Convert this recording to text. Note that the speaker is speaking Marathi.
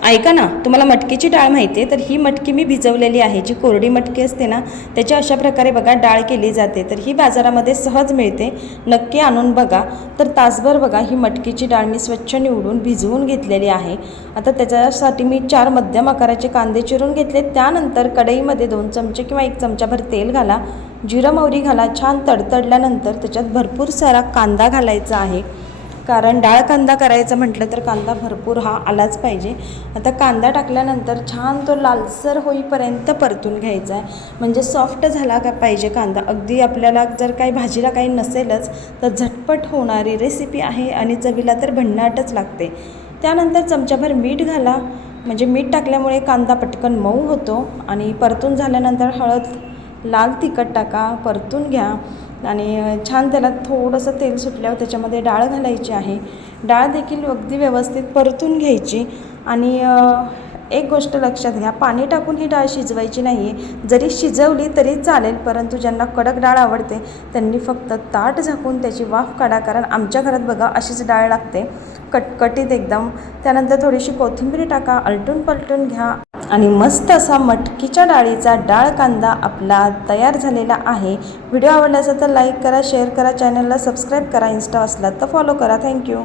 ऐका ना, तुम्हाला मटकीची डाळ माहिती आहे? तर ही मटकी मी भिजवलेली आहे. जी कोरडी मटकी असते ना, त्याची अशा प्रकारे बघा डाळ केली जाते. तर ही बाजारामध्ये सहज मिळते, नक्की आणून बघा. तर तासभर बघा ही मटकीची डाळ मी स्वच्छ निवडून भिजवून घेतलेली आहे. आता त्याच्यासाठी मी 4 मध्यम आकाराचे कांदे चिरून घेतले. त्यानंतर कढईमध्ये 2 चमचे किंवा 1 चमचाभर तेल घाला, जिरं मोहरी घाला. छान तडतडल्यानंतर त्याच्यात भरपूर सारा कांदा घालायचा आहे, कारण डाळ कांदा करायचं म्हटलं तर कांदा भरपूर हा आलाच पाहिजे. आता कांदा टाकल्यानंतर छान तो लालसर होईपर्यंत परतून घ्यायचा आहे, म्हणजे सॉफ्ट झाला का पाहिजे कांदा. अगदी आपल्याला जर काही भाजीला काही नसेलच तर झटपट होणारी रेसिपी आहे आणि चवीला तर भन्नाटच लागते. त्यानंतर चमचाभर मीठ घाला, म्हणजे मीठ टाकल्यामुळे कांदा पटकन मऊ होतो. आणि परतून झाल्यानंतर हळद, लाल तिखट टाका, परतून घ्या. आणि छान त्याला थोडंसं तेल सुटल्यावर त्याच्यामध्ये डाळ घालायची आहे. डाळ देखील अगदी व्यवस्थित परतून घ्यायची. आणि एक गोष्ट लक्षात घ्या, पाणी टाकून ही डाळ शिजवायची नाही आहे. जरी शिजवली तरी चालेल, परंतु ज्यांना कडक डाळ आवडते त्यांनी फक्त ताट झाकून त्याची वाफ काढा, कारण आमच्या घरात बघा अशीच डाळ लागते, कटकटीत एकदम. त्यानंतर थोडीशी कोथिंबीर टाका, आलटून पलटून घ्या आणि मस्त असा मटकीच्या डाळीचा डाळ कांदा आपला तयार झालेला आहे. व्हिडिओ आवडला असेल तर लाईक करा, शेअर करा, चॅनलला सबस्क्राईब करा, इंस्टा असला तर फॉलो करा. थँक्यू.